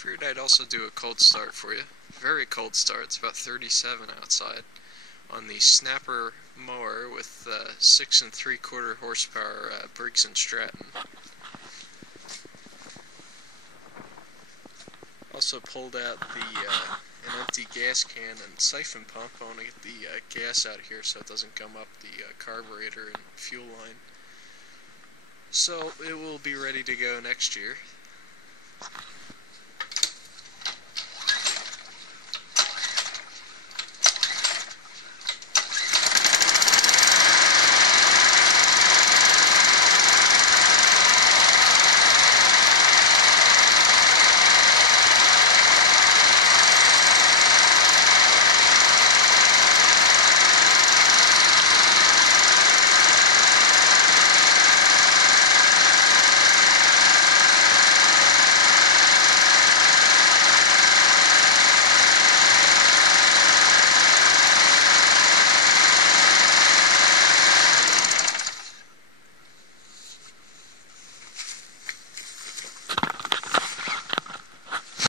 Figured I'd also do a cold start for you. Very cold start. It's about 37 outside on the Snapper mower with 6 3/4 horsepower Briggs & Stratton. Also pulled out an empty gas can and siphon pump. I want to get the gas out of here so it doesn't gum up the carburetor and fuel line. So it will be ready to go next year.